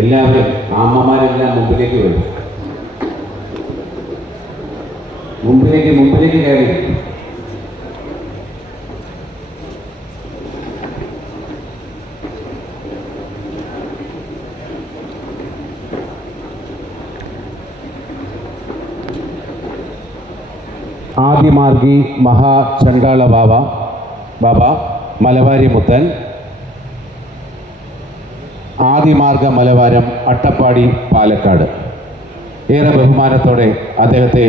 എല്ലാവരും അമ്മമാരെല്ലാം മുമ്പിലേക്ക് വരും. മുമ്പിലേക്ക് മുമ്പിലേക്ക് കയറി. ആദിമാർഗി മഹാചണ്ടാള ബാബ. ബാബ മലബാരി മുത്തൻ. ആദിമാർഗ മലവാരം അട്ടപ്പാടി പാലക്കാട്. ഏറെ ബഹുമാനത്തോടെ അദ്ദേഹത്തെ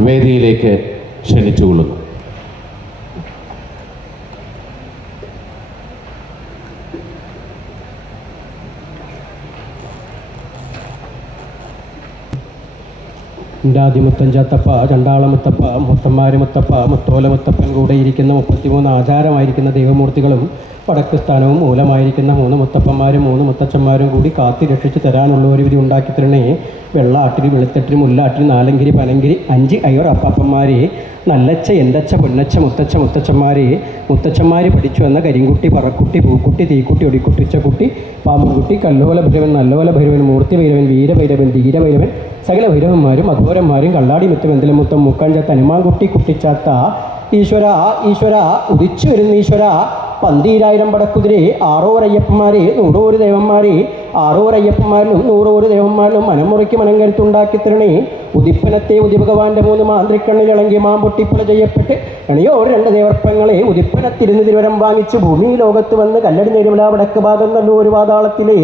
വേദിയിലേക്ക് ക്ഷണിച്ചുകൊള്ളുന്നു. ഇണ്ടാദിമുത്തൻ ചാത്തപ്പ ചണ്ടാളമുത്തപ്പ മുത്തോല മുത്തോലമുത്തപ്പൻ കൂടെ ഇരിക്കുന്ന മുപ്പത്തിമൂന്ന് ആചാരമായിരിക്കുന്ന ദൈവമൂർത്തികളും വടക്ക് സ്ഥാനവും മൂലമായിരിക്കുന്ന മൂന്ന് മുത്തപ്പന്മാരും മൂന്ന് മുത്തച്ഛന്മാരും കൂടി കാത്തി രക്ഷിച്ച് തരാനുള്ള ഒരു വിധി ഉണ്ടാക്കി തരണേ. വെള്ളാട്ടിരി വെളുത്തട്ടിരി മുല്ലാട്ടിരി നാലങ്കിരി പനങ്കിരി അഞ്ച് അയ്യോർ അപ്പാപ്പന്മാരെ നല്ലച്ച എന്തച്ച പൊന്നച്ച മുത്തച്ഛ മുത്തച്ഛന്മാരെ. മുത്തച്ഛന്മാർ പഠിച്ചു വന്ന കരിങ്കുട്ടി പറക്കുട്ടി പൂക്കുട്ടി തീക്കുട്ടി ഒടിക്കുട്ടി ഉച്ചക്കുട്ടി പാമ്പുകുട്ടി കല്ലോല ഭൈരവൻ നല്ലോല ഭൈരവൻ മൂർത്തി ഭൈരവൻ വീരഭൈരവൻ ധീരഭൈരവൻ സകല ഭൈരവന്മാരും അഘോരന്മാരും കള്ളാടി മുത്തം എന്തിലമുത്തം മുക്കാഞ്ചാത്ത അനുമാൻകുട്ടി കുട്ടിച്ചാത്ത ഈശ്വര ഈശ്വര ഉദിച്ചു വരുന്ന ഈശ്വര പന്തീരായിരം പടക്കുതിരെ ആറോരയ്യപ്പന്മാരെ നൂറോര് ദേവന്മാരെ ആറോരയ്യപ്പന്മാരിലും നൂറോര് ദേവന്മാരിലും മനമുറയ്ക്ക് മനം കരുത്തുണ്ടാക്കി തരണേ. ഉദിപ്പനത്തെ ഉദിഭഗവാന്റെ മൂന്ന് മാന്ത്രിക്കണ്ണിൽ ഇളങ്കി മാമ്പൊട്ടിപ്പല ചെയ്യപ്പെട്ട് എണിയോ രണ്ട് ദേവർപ്പങ്ങളെ ഉദിപ്പനത്തിരുന്ന് തിരുവരം വാങ്ങിച്ച് ഭൂമി ലോകത്ത് വന്ന് കല്ലടി നെരുമല വടക്ക് ഭാഗം നല്ലൊരു പാതാളത്തിലെ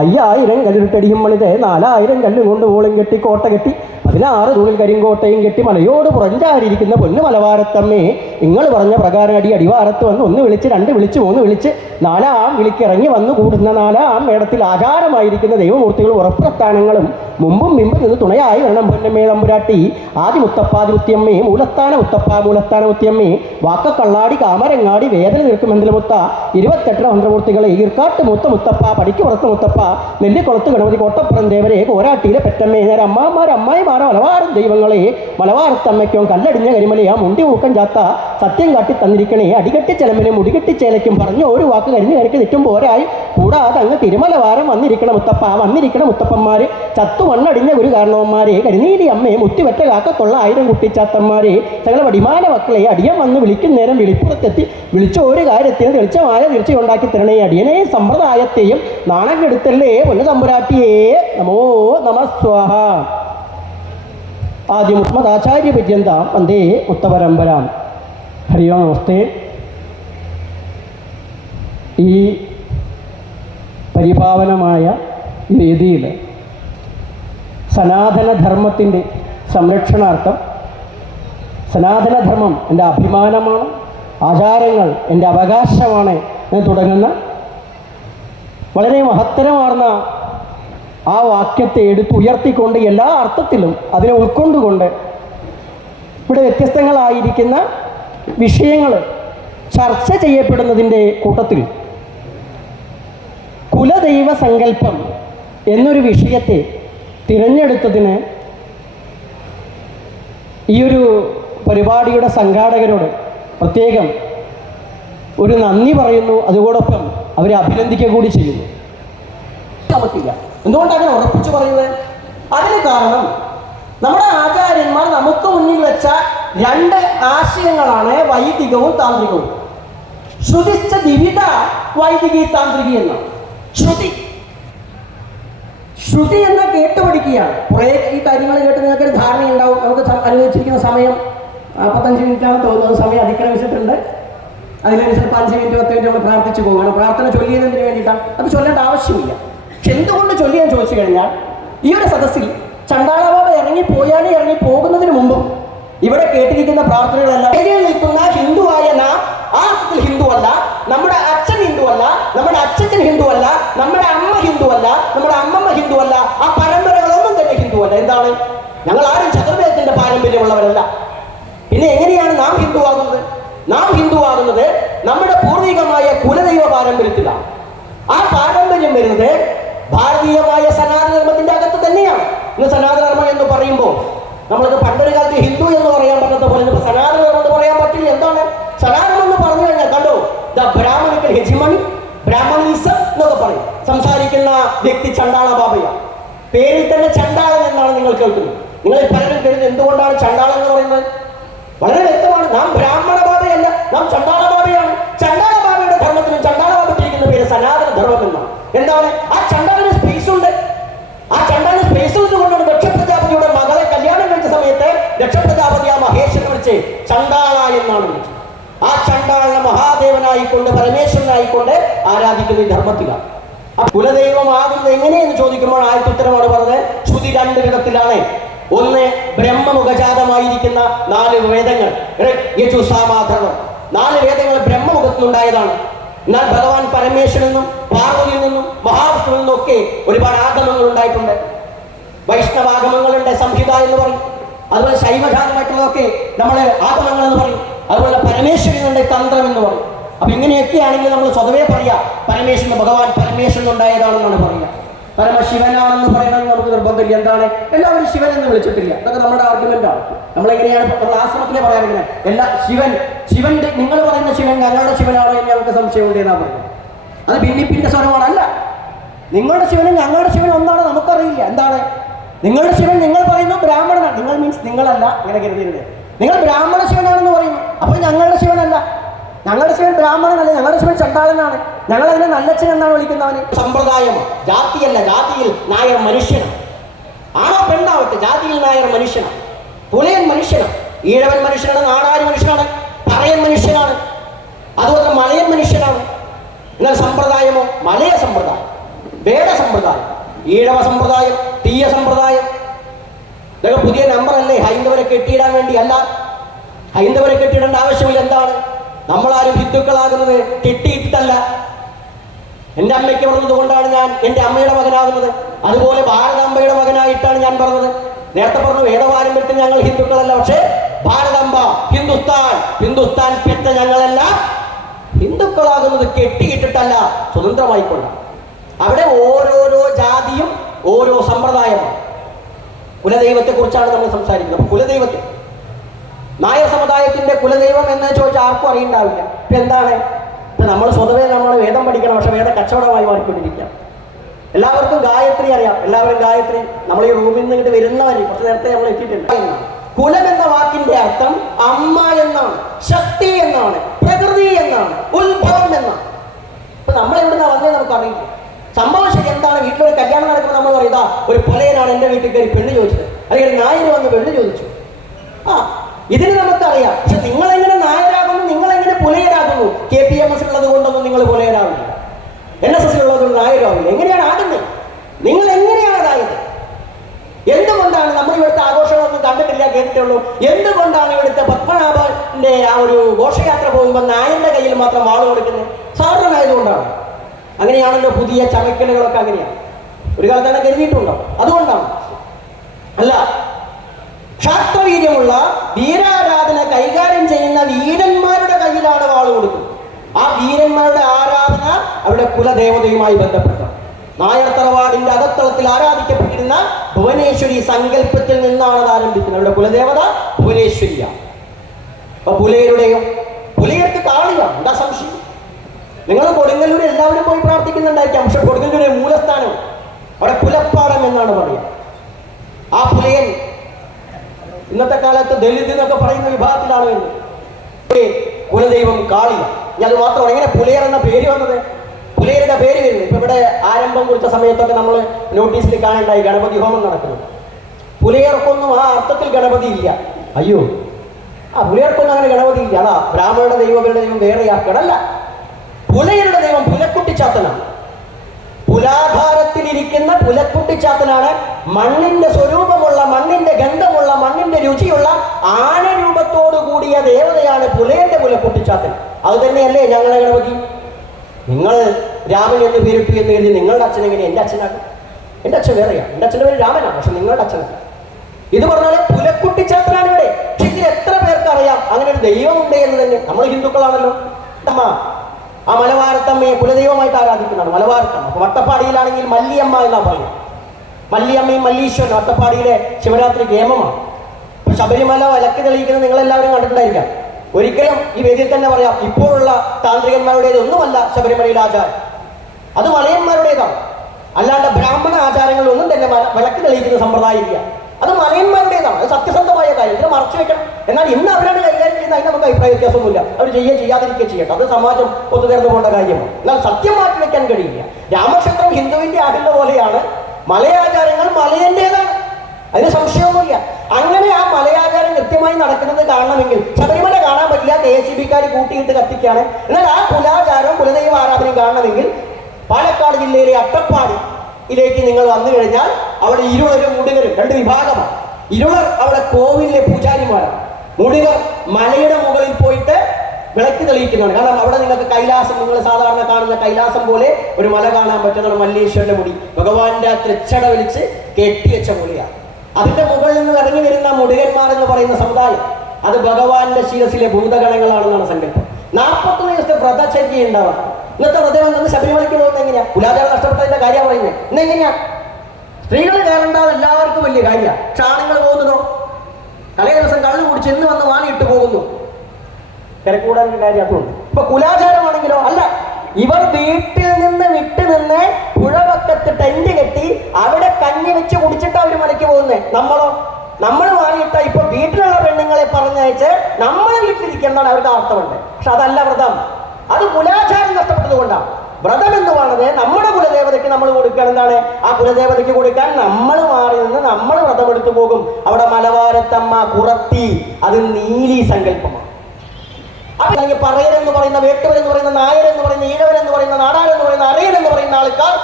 അയ്യായിരം കല്ലിട്ടടിയും മണിത് നാലായിരം കല്ലും കൊണ്ട് കെട്ടി കോട്ട കെട്ടി പതിനാറ് തൂണിൽ കരിങ്കോട്ടയും കെട്ടി മലയോട് പുറഞ്ചാരിയിരിക്കുന്ന പൊന്നു മലവാരത്തമ്മേ. നിങ്ങൾ പറഞ്ഞ പ്രകാരം അടി അടിവാരത്ത് വന്ന് ഒന്ന് വിളിച്ച് രണ്ട് വിളിച്ച് മൂന്ന് വിളിച്ച് നാലാം വിളിക്കിറങ്ങി വന്നു കൂടുന്ന നാലാം മേടത്തിൽ ആചാരമായിരിക്കുന്ന ദൈവമൂർത്തികളും ഉറപ്രസ്ഥാനങ്ങളും മുമ്പും മുമ്പ് നിന്ന് തുണയായി വരണം. പൊന്നമ്മേ തമ്പുരാട്ടി. ആദ്യ മുത്തപ്പാതി മുത്തിയമ്മേ മൂലസ്ഥാന മുത്തപ്പ മൂലസ്ഥാന മുത്തിയമ്മേ വാക്കക്കള്ളാടി കാമരങ്ങാടി വേദന നിൽക്കും മുത്ത ഇരുപത്തെട്ട് മന്ത്രമൂർത്തികളെ ഈർക്കാട്ട് മുത്ത മുത്തപ്പ പടിക്ക് പുറത്ത് മുത്തപ്പ നെല്ലിക്കുളത്ത് ഗണപതി കോട്ടപ്പുറം ദേവരെ കോരാട്ടിയിലെ പെറ്റമ്മേ നേരെ അമ്മാമാർ അമ്മായിമാരോ മലബാറും ദൈവങ്ങളെ മലബാറത്തമ്മയ്ക്കും കല്ലടിഞ്ഞ കരിമലയാ മുണ്ടി മൂക്കം ചാത്ത സത്യം കാട്ടി തന്നിരിക്കണേ അടികെട്ടി ചെലമ്പിനും മുടികെട്ടി ചേലയ്ക്കും പറഞ്ഞു ഒരു വാക്ക് കരിഞ്ഞു കരക്ക് തെറ്റും പോരായി കൂടാതെ അങ്ങ് തിരുമലവാരം വന്നിരിക്കണ മുത്തപ്പ വന്നിരിക്കണ മുത്തപ്പന്മാര്. ചത്തു മണ്ണടിഞ്ഞ ഒരു കാരണവന്മാരെ കരുനീലി അമ്മയെ മുത്തിവറ്റ കാക്കത്തുള്ള ആയിരം കുട്ടിച്ചാത്തന്മാരെ. സകല വടിമാന മക്കളെ അടിയൻ വന്ന് വിളിക്കും നേരം വിളിപ്പുറത്തെത്തി വിളിച്ച ഒരു കാര്യത്തിന് തെളിച്ചമായ തീർച്ചയുണ്ടാക്കി തരണേ. അടിയനെ സമ്പ്രദായത്തെയും നാണം കെടുത്തല്ലേ പൊന്നു തമ്പുരാട്ടിയേ. നമോ നമ സ്വാഹ. ആദ്യം ഉത്മദാചാര്യ പര്യന്താം വന്ദേ മുത്തപരമ്പരാം ഹരി ഓം നമസ്തേ. ഈ പരിപാവനമായ രീതിയിൽ സനാതനധർമ്മത്തിന്റെ സംരക്ഷണാർത്ഥം സനാതനധർമ്മം എന്റെ അഭിമാനമാണ് ആചാരങ്ങൾ എന്റെ അവകാശമാണ് എന്ന് തുടങ്ങുന്ന വളരെ മഹത്തരമാർന്ന ആ വാക്യത്തെ എടുത്തുയർത്തിക്കൊണ്ട് എല്ലാ അർത്ഥത്തിലും അതിനെ ഉൾക്കൊണ്ടുകൊണ്ട് ഇവിടെ വ്യത്യസ്തങ്ങളായിരിക്കുന്ന വിഷയങ്ങൾ ചർച്ച ചെയ്യപ്പെടുന്നതിന്റെ കൂട്ടത്തിൽ കുലദൈവ സങ്കല്പം എന്നൊരു വിഷയത്തെ തിരഞ്ഞെടുത്തതിന് ഈ ഒരു പരിപാടിയുടെ സംഘാടകരോട് പ്രത്യേകം ഒരു നന്ദി പറയുന്നു. അതോടൊപ്പം അവരെ അഭിനന്ദിക്കുക കൂടി ചെയ്യുന്നു. നമുക്കില്ല എന്തുകൊണ്ടാണ് അങ്ങനെ ഉറപ്പിച്ചു പറയുന്നത്? അതിന് കാരണം നമ്മുടെ ആചാര്യന്മാർ നമുക്ക് മുന്നിൽ വെച്ച രണ്ട് ആശയങ്ങളാണ് വൈദികവും താന്ത്രികവും. ശ്രുതിച്ച വിവിധ വൈദികി താന്ത്രികി എന്ന ശ്രുതി. ശ്രുതി എന്ന കേട്ട് പഠിക്കുകയാണ്. കുറേ ഈ കാര്യങ്ങൾ കേട്ട് നിങ്ങൾക്ക് ഒരു ധാരണയുണ്ടാവും. നമുക്ക് അനുവദിച്ചിരിക്കുന്ന സമയം നാൽപ്പത്തഞ്ച് മിനിറ്റാണ് തോന്നുന്നത് സമയം അതിക്രമിച്ചിട്ടുണ്ട്. അതിനനുസരിച്ച് അഞ്ച് മിനിറ്റ് പത്ത് മിനിറ്റ് നമ്മൾ പ്രാർത്ഥിച്ചു പോവുകയാണ്. പ്രാർത്ഥന ചൊല്ലിയതിന് വേണ്ടിയിട്ടാണ്? അത് ചൊല്ലേണ്ട ആവശ്യമില്ല. എന്തുകൊണ്ട് ചൊല്ലിയാൻ ചോദിച്ചു കഴിഞ്ഞാൽ ഈ ഒരു സദസ്സിൽ ചണ്ടാളബാബ ഇറങ്ങി പോയാലും ഇറങ്ങി പോകുന്നതിന് മുമ്പും ഇവിടെ കേട്ടിരിക്കുന്ന പ്രാർത്ഥനകളെല്ലാം നിൽക്കുന്ന ഹിന്ദുവായ നാം ആ അർത്ഥത്തിൽ ഹിന്ദു അല്ല നമ്മുടെ അച്ഛൻ ഹിന്ദു അല്ല നമ്മുടെ അച്ഛൻ ഹിന്ദു അല്ല നമ്മുടെ അമ്മ ഹിന്ദു അല്ല നമ്മുടെ അമ്മമ്മ ഹിന്ദു അല്ല ആ പരമ്പരകളൊന്നും തന്നെ ഹിന്ദു അല്ല എന്താണ്? ഞങ്ങൾ ആരും ചതുർവേദത്തിന്റെ പാരമ്പര്യമുള്ളവരല്ല. പിന്നെ എങ്ങനെയാണ് നാം ഹിന്ദു ആകുന്നത് നാം ഹിന്ദു ആകുന്നത് നമ്മുടെ പൂർവികമായ കുലദൈവ പാരമ്പര്യത്തിലാണ്. ആ പാരമ്പര്യം വരുന്നത് ഭാരതീയമായ സനാതനധർമ്മത്തിന്റെ അകത്ത് തന്നെയാണ്. ഇന്ന് സനാതനധർമ്മം എന്ന് പറയുമ്പോൾ നമ്മൾക്ക് പണ്ടൊരു കാലത്ത് ഹിന്ദു എന്ന് പറയാൻ പറ്റാത്ത പോലെ സനാതനധർമ്മം എന്ന് പറയാൻ പറ്റില്ല. എന്താണ്? സനാതനം എന്ന് പറഞ്ഞു കഴിഞ്ഞാൽ ദ ബ്രാഹ്മണിക്കൽ ഹെജിമണി ബ്രാഹ്മണീസം എന്നൊക്കെ പറയും. സംസാരിക്കുന്ന വ്യക്തി ചണ്ടാള ബാബയ്യ. പേരിൽ തന്നെ ചണ്ടാളൻ എന്നാണ് നിങ്ങൾ കേൾക്കുന്നത്. നിങ്ങൾ പലരും കരുതുന്നത് എന്തുകൊണ്ടാണ് ചണ്ടാളൻ എന്ന് പറയുന്നത്? വളരെ വ്യക്തമാണ്. നാം ബ്രാഹ്മണ ബാബയല്ല നാം ചണ്ടാള ബാബയാണ്. ചണ്ടാള ബാബയുടെ ധർമ്മത്തിനും ചണ്ടാള ബാബ ചെയ്യുന്ന പേര് സനാതന ധർമ്മം എന്നാണ്. എന്താണ്? ആ ചണ്ടാളിന് സ്പേസ് ഉണ്ട്. ആ ചണ്ടാളിന് സ്പേസ് ഉള്ളതുകൊണ്ടാണ് ദക്ഷപ്രജാപതിയുടെ മകളെ കല്യാണം കഴിച്ച സമയത്ത് ദക്ഷപ്രജാപതി ആ മഹേഷിനെ വിളിച്ച് ചണ്ടാള എന്നാണ് വിളിച്ചത്. ആ ചണ്ടാളിനെ മഹാദേവനായിക്കൊണ്ട് പരമേശ്വരനായിക്കൊണ്ട് ആരാധിക്കുന്ന ഈ ധർമ്മത്തിലാണ് കുലദൈവമാകുന്നത് എങ്ങനെയെന്ന് ചോദിക്കുമ്പോൾ ആദ്യത്തെ ഉത്തരമാണ് പറഞ്ഞത്? ശ്രുതി രണ്ട് വിധത്തിലാണ്. ഒന്ന് ബ്രഹ്മമുഖജാതമായിരിക്കുന്ന നാല് വേദങ്ങൾ. ഋഗ്, യജു, സാമാധർണം നാല് വേദങ്ങൾ ബ്രഹ്മമുഖത്തിനുണ്ടായതാണ് എന്നാൽ ഭഗവാൻ പരമേശ്വരൻ നിന്നും പാർവതിയിൽ നിന്നും മഹാവിഷ്ണുവിൽ നിന്നും ഒക്കെ ഒരുപാട് ആഗമങ്ങൾ ഉണ്ടായിട്ടുണ്ട്. വൈഷ്ണവാഗമങ്ങളുണ്ട് സംഹിത എന്ന് പറയും. അതുപോലെ ശൈവജാതമായിട്ടുള്ളതൊക്കെ നമ്മൾ ആഗമങ്ങൾ എന്ന് പറയും. അതുപോലെ പരമേശ്വരനുണ്ട് തന്ത്രം എന്ന് പറയും. അപ്പൊ ഇങ്ങനെയൊക്കെയാണെങ്കിൽ നമ്മൾ സ്വതവേ പറയാം പരമേശ്വരൻ ഭഗവാൻ പരമേശ്വരൻ ഉണ്ടായതാണെന്നാണ് പറയുക. പരമശിവനാണെന്ന് പറയുന്നത് നമുക്ക് നിർബന്ധമില്ല. എന്താണ്? എല്ലാവരും ശിവൻ എന്ന് വിളിച്ചിട്ടില്ല. അതൊക്കെ നമ്മുടെ ആർഗ്യുമെന്റ് ആണ്. നമ്മളെങ്ങനെയാണ് നമ്മൾ ആശ്രമത്തിലെ പറയാൻ ഇങ്ങനെ എല്ലാ ശിവൻ ശിവന്റെ നിങ്ങൾ പറയുന്ന ശിവൻ ഞങ്ങളുടെ ശിവനാണോ എന്ന് ഞങ്ങൾക്ക് സംശയമുണ്ട് എന്നാ പറയുന്നത്. അത് ഭിന്നിപ്പിന്റെ സ്വരമാണല്ല നിങ്ങളുടെ ശിവനും ഞങ്ങളുടെ ശിവൻ ഒന്നാണ് നമുക്കറിയില്ല. എന്താണ്? നിങ്ങളുടെ ശിവൻ നിങ്ങൾ പറയുന്നു ബ്രാഹ്മണനാണ്. നിങ്ങൾ മീൻസ് നിങ്ങളല്ല അങ്ങനെ കരുതിയിരുന്നത് നിങ്ങൾ ബ്രാഹ്മണ ശിവനാണെന്ന് പറയുന്നു. അപ്പോൾ ഞങ്ങളുടെ ശിവനല്ല. ഞങ്ങളുടെ ശിവൻ ബ്രാഹ്മണനല്ല? ഞങ്ങളുടെ ശിവൻ ചണ്ടാളനാണ്. ഞങ്ങൾ അതിനെ നല്ലച്ഛൻ എന്നാണ് വിളിക്കുന്നവന്. സമ്പ്രദായം ജാതിയല്ല ജാതിയിൽ നായർ മനുഷ്യനാണ് ആണോ പെണ്ണാവട്ടെ ജാതിയിൽ നായർ മനുഷ്യനാണ് പുലയൻ മനുഷ്യനാണ് ഈഴവൻ മനുഷ്യനാണ് നാടാരി മനുഷ്യനാണ് പറയൻ മനുഷ്യനാണ്. അതുപോലെ മലയൻ മനുഷ്യനാണ്. എന്നാൽ സമ്പ്രദായമോ? മലയ സമ്പ്രദായം വേദ സമ്പ്രദായം ഈഴവ സമ്പ്രദായം തീയ സമ്പ്രദായം. ഇതൊക്കെ പുതിയ നമ്പർ അല്ലേ? ഹൈന്ദവരെ കെട്ടിയിടാൻ വേണ്ടി അല്ല ഹൈന്ദവരെ കെട്ടിയിടേണ്ട ആവശ്യമില്ല. എന്താണ്? നമ്മളാരും ഹിന്ദുക്കളാകുന്നത് കിട്ടിയിട്ടല്ല. എന്റെ അമ്മയ്ക്ക് പറഞ്ഞത് കൊണ്ടാണ് ഞാൻ എന്റെ അമ്മയുടെ മകനാകുന്നത്. അതുപോലെ ഭാരതാംബയുടെ മകനായിട്ടാണ് ഞാൻ പറഞ്ഞത്. നേരത്തെ പറഞ്ഞു വേദപാരമ്പര്യത്തിൽ ഞങ്ങൾ ഹിന്ദുക്കളല്ല പക്ഷേ ഭാരതാംബ ഹിന്ദുസ്ഥാൻ ഹിന്ദുസ്ഥാൻ പെറ്റ ഞങ്ങളല്ല. ഹിന്ദുക്കളാകുന്നത് കെട്ടിയിട്ടിട്ടല്ല സ്വതന്ത്രമായിക്കൊണ്ട്. അവിടെ ഓരോരോ ജാതിയും ഓരോ സമ്പ്രദായമാണ്. കുലദൈവത്തെ കുറിച്ചാണ് നമ്മൾ സംസാരിക്കുന്നത്. കുലദൈവത്തെ നായർ സമുദായത്തിന്റെ കുലദൈവം എന്ന് ചോദിച്ചാൽ ആർക്കും അറിയണ്ടാവില്ല. ഇപ്പൊ എന്താണ്? ഇപ്പൊ നമ്മൾ സ്വതവേ നമ്മൾ വേദം പഠിക്കണം പക്ഷെ വേദ കച്ചവടമായി മാറിക്കൊണ്ടിരിക്കുക. എല്ലാവർക്കും ഗായത്രി അറിയാം. എല്ലാവരും ഗായത്രി. നമ്മൾ ഈ റൂമിൽ നിന്ന് ഇങ്ങോട്ട് വരുന്നവരെ കുറച്ച് നേരത്തെ നമ്മൾ എത്തിയിട്ടുണ്ട്. കുലം എന്ന വാക്കിന്റെ അർത്ഥം അമ്മ എന്നാണ് ശക്തി എന്നാണ് പ്രകൃതി എന്നാണ് ഉത്ഭവം എന്നാണ്. ഇപ്പൊ നമ്മൾ എവിടുന്ന വന്നേ നമുക്കറിയില്ല സംഭവം ശരി എന്താണ്? വീട്ടിലൊരു കല്യാണം നടക്കുമ്പോൾ നമ്മൾ പറയും ഒരു പുലയനാണ് എന്റെ വീട്ടിൽ കയറി പെണ്ണ് ചോദിച്ചത്. അല്ലെങ്കിൽ നായർ വന്ന് പെണ്ണ് ചോദിച്ചു. ആ ഇതിന് നമുക്കറിയാം. പക്ഷെ നിങ്ങൾ എങ്ങനെ നായരാകുന്നു? നിങ്ങൾ എങ്ങനെ പുലയരാകുന്നു? കെ പി എം എസ് ഉള്ളത് കൊണ്ടൊന്നും നിങ്ങൾ പുലയരാവില്ല എൻ എസ് എസ് ഉള്ളത് കൊണ്ട് എങ്ങനെയാണ് ആകുന്നത് നിങ്ങൾ എങ്ങനെയാണ് അതായത് എന്തുകൊണ്ടാണ് നമ്മൾ ഇവിടുത്തെ ആഘോഷങ്ങളൊന്നും കണ്ടിട്ടില്ല കേട്ടിട്ടുള്ളൂ? എന്തുകൊണ്ടാണ് ഇവിടുത്തെ പത്മനാഭന്റെ ആ ഒരു ഘോഷയാത്ര പോകുമ്പോൾ നായന്റെ കയ്യിൽ മാത്രം വാൾ കൊടുക്കുന്നത്? സാധാരണമായതുകൊണ്ടാണ്. അങ്ങനെയാണല്ലോ പുതിയ ചമക്കലുകളൊക്കെ അങ്ങനെയാണ് ഒരു കാലത്താണ് കരുതിയിട്ടുണ്ടോ? അതുകൊണ്ടാണ്. അല്ല ക്ഷാത്രവീര്യമുള്ള വീരാരാധന കൈകാര്യം ചെയ്യുന്ന വീരന്മാരുടെ കയ്യിലാണ് വാൾ കൊടുക്കുന്നത് ആ വീരന്മാരുടെ ആരാധന അവരുടെ കുലദേവതയുമായി ബന്ധപ്പെട്ട നായർ തറവാടിന്റെ അകത്തളത്തിൽ ആരാധിക്കപ്പെട്ടിരുന്ന ഭുവനേശ്വരി സങ്കല്പത്തിൽ നിന്നാണ് അത് ആരംഭിക്കുന്നത്. അവരുടെ കുലദേവത ഭുവനേശ്വരിയാണ് അപ്പൊ പുലയരുടെയും പുലയർക്ക് കാളിയാണ് എന്താ സംശയം? നിങ്ങൾ കൊടുങ്ങല്ലൂർ എല്ലാവരും പോയി പ്രാർത്ഥിക്കുന്നുണ്ടായിരിക്കാം. പക്ഷെ കൊടുങ്ങല്ലൂരെ മൂലസ്ഥാനം അവിടെ പുലപ്പാടം എന്നാണ് പറയുക. ആ പുലയൻ ഇന്നത്തെ കാലത്ത് ദലിത് എന്നൊക്കെ പറയുന്ന വിഭാഗത്തിലാണ് വരുന്നത്. കുലദൈവം കാളി ഞാൻ അത് മാത്രമാണ്. എങ്ങനെ പുലയർ എന്ന പേര് വന്നത്? പുലയരുടെ പേര് വരുന്നത്. ഇപ്പൊ ഇവിടെ ആരംഭം കുറിച്ച സമയത്തൊക്കെ നമ്മൾ നോട്ടീസിൽ കാണണ്ടായി ഗണപതി ഹോമം നടക്കുന്നു. പുലയർക്കൊന്നും ആ അർത്ഥത്തിൽ ഗണപതി ഇല്ല. അയ്യോ. ആ പുലയർക്കൊന്നും അങ്ങനെ ഗണപതി ഇല്ല. അതാ ബ്രാഹ്മണരുടെ ദൈവം ഇവരുടെ ദൈവം വേറെ ആക്കണല്ല പുലയരുടെ ദൈവം പുലക്കുട്ടിച്ചാത്തനാണ് പുലാധാരത്തിലിരിക്കുന്ന പുലക്കുട്ടിച്ചാത്തനാണ് മണ്ണിന്റെ സ്വരൂപമുള്ള മണ്ണിന്റെ ഗന്ധമുള്ള മണ്ണിന്റെ രുചിയുള്ള ആനരൂപത്തോടു കൂടിയ ദേവതയാണ് പുലയന്റെ പുലക്കുട്ടിച്ചാത്തൻ. അത് തന്നെയല്ലേ ഞങ്ങളെ ഗണപതി? നിങ്ങൾ രാമൻ എന്ന് പേരിട്ടു എന്ന് കരുതി നിങ്ങളുടെ അച്ഛൻ എങ്ങനെ എന്റെ അച്ഛനാകും എന്റെ അച്ഛൻ വേറെയാണ് എന്റെ അച്ഛന്റെ പേര് രാമനാണ് പക്ഷെ നിങ്ങളുടെ അച്ഛനല്ല ഇത് പറഞ്ഞാൽ പുലക്കുട്ടിച്ചാത്തനാണ് ഇവിടെ. പക്ഷെ ഇതിൽ എത്ര പേർക്ക് അറിയാം അങ്ങനെ ഒരു ദൈവമുണ്ട് എന്ന് തന്നെ. നമ്മൾ ഹിന്ദുക്കളാണല്ലോ. ആ മലവാരത്തമ്മയെ കുലദൈവമായിട്ട് ആരാധിക്കുന്നതാണ്? മലവാരത്തമ്മ അപ്പൊ വട്ടപ്പാടിയിലാണെങ്കിൽ മല്ലിയമ്മ എന്നാ പറയുന്നത്? മല്ലിയമ്മയും മല്ലീശ്വരനും വട്ടപ്പാടിയിലെ ശിവരാത്രി ഗേമമാണ് അപ്പൊ ശബരിമല വിലക്ക് തെളിയിക്കുന്നത് നിങ്ങൾ എല്ലാവരും കണ്ടിട്ടുണ്ടായിരിക്കാം. ഒരിക്കലും ഈ വേദിയിൽ തന്നെ പറയാം ഇപ്പോഴുള്ള താന്ത്രികന്മാരുടേതൊന്നുമല്ല ശബരിമലയിലെ ആചാരം. അത് വളയന്മാരുടേതാണ്. അല്ലാണ്ട് ബ്രാഹ്മണ ആചാരങ്ങളൊന്നും തന്നെ വിലക്ക് തെളിയിക്കുന്ന സമ്പ്രദായം ഇല്ല അത് മലയന്മാരുടേതാണ്. അത് സത്യസന്ധമായ കാര്യം. ഇതിനെ മറച്ചു വെക്കണം. എന്നാൽ ഇന്ന് അവരാണ് കൈകാര്യം ചെയ്യുന്നത്. അതിന് നമുക്ക് അഭിപ്രായ വ്യത്യാസമൊന്നുമില്ല. അവർ ചെയ്യുക ചെയ്യാതിരിക്കുക ചെയ്യട്ടെ അത് സമാജം ഒത്തുതീർന്നു പോകേണ്ട കാര്യമാണ്. എന്നാൽ സത്യം മാറ്റി വെക്കാൻ കഴിയില്ല. രാമക്ഷേത്രം ഹിന്ദുവിന്റെ ആകുന്ന പോലെയാണ്. മലയാചാരങ്ങൾ മലയന്റേതാണ്. അതിന് സംശയമൊന്നുമില്ല. അങ്ങനെ ആ മലയാചാരം കൃത്യമായി നടക്കുന്നത് കാണണമെങ്കിൽ ശബരിമല കാണാൻ പറ്റില്ല. കെ എസ് സി ബിക്കാർ കൂട്ടിയിട്ട് കത്തിക്കുകയാണ്. എന്നാൽ ആ കുലാചാരവും കുലദൈവ ആരാധനയും കാണണമെങ്കിൽ പാലക്കാട് ജില്ലയിലെ അട്ടപ്പാടി ഇതിലേക്ക് നിങ്ങൾ വന്നു കഴിഞ്ഞാൽ അവിടെ ഇരുളരും മുടികരും രണ്ട് വിഭാഗമാണ്. ഇരുളർ അവിടെ കോവിലിലെ പൂജാരിമാരാണ്. മുടികർ മലയുടെ മുകളിൽ പോയിട്ട് വിളക്ക് തെളിയിക്കുന്നതാണ്. കാരണം അവിടെ നിങ്ങൾക്ക് കൈലാസം നിങ്ങൾ സാധാരണ കാണുന്ന കൈലാസം പോലെ ഒരു മല കാണാൻ പറ്റുന്ന മല്ലേശ്വരന്റെ മുടി. ഭഗവാന്റെ തൃച്ചട വിളിച്ച് കെട്ടിവെച്ച മുടിയാണ് അതിന്റെ മുകളിൽ നിന്ന് ഇറങ്ങി വരുന്ന മുടികന്മാർ എന്ന് പറയുന്ന സമുദായം അത് ഭഗവാന്റെ ശിരസിലെ ഭൂതഗണങ്ങളാണെന്നാണ് സങ്കല്പം. നാൽപ്പത്തൊന്ന് ദിവസത്തെ വ്രതചര്യ ഉണ്ടാവാം. ഇന്നത്തെ ഹൃദയം നിന്ന് ശബരിമലയ്ക്ക് പോകുന്നത് എങ്ങനെയാ? കുലാചാരം നഷ്ടപ്പെട്ടതിന്റെ കാര്യം പറയുന്നത് ഇന്ന് എങ്ങനെയാ? സ്ത്രീകൾ കയറേണ്ടത് എല്ലാവർക്കും വലിയ കാര്യമാണ് പക്ഷെ ആണുങ്ങൾ പോകുന്നതോ? തലേ ദിവസം കള്ളു കുടിച്ച് ഇന്ന് വന്ന് വാണിയിട്ട് പോകുന്നു. തിരക്കൂടാൻ കാര്യം അതുകൊണ്ട് ഇപ്പൊ കുലാചാരമാണെങ്കിലോ? അല്ല ഇവർ വീട്ടിൽ നിന്ന് വിട്ട് നിന്ന് പുഴവക്കത്ത് ടെന്റ് കെട്ടി അവിടെ കഞ്ഞി വെച്ച് കുടിച്ചിട്ട് അവർ മലയ്ക്ക് പോകുന്നേ. നമ്മളോ? നമ്മൾ വാങ്ങിയിട്ട ഇപ്പൊ വീട്ടിലുള്ള പെണ്ണുങ്ങളെ പറഞ്ഞയച്ച് നമ്മൾ വീട്ടിലിരിക്കേണ്ടതാണ് അവരുടെ അർത്ഥമുണ്ട് പക്ഷെ അതല്ല വ്രതം. അത് കുലാചാരം നഷ്ടപ്പെട്ടതുകൊണ്ടാണ് വ്രതം എന്ന് പറയുന്നത് നമ്മുടെ കുലദേവതയ്ക്ക് നമ്മൾ കൊടുക്കാൻ എന്താണ്? ആ കുലദേവതയ്ക്ക് കൊടുക്കാൻ നമ്മൾ മാറി നിന്ന് നമ്മൾ വ്രതം എടുത്തു പോകും. അവിടെ മലവാരത്തമ്മ കുറത്തി അത് നീലി സങ്കല്പമാണ്. അല്ലെങ്കിൽ പറയരെന്ന് പറയുന്ന വേട്ടുവരെന്ന് പറയുന്ന നായർ നായരെന്ന് പറയുന്ന ഈഴവരെന്ന് പറയുന്ന നാടാരെന്ന് പറയുന്ന അറയരെന്ന് പറയുന്ന ആൾക്കാർ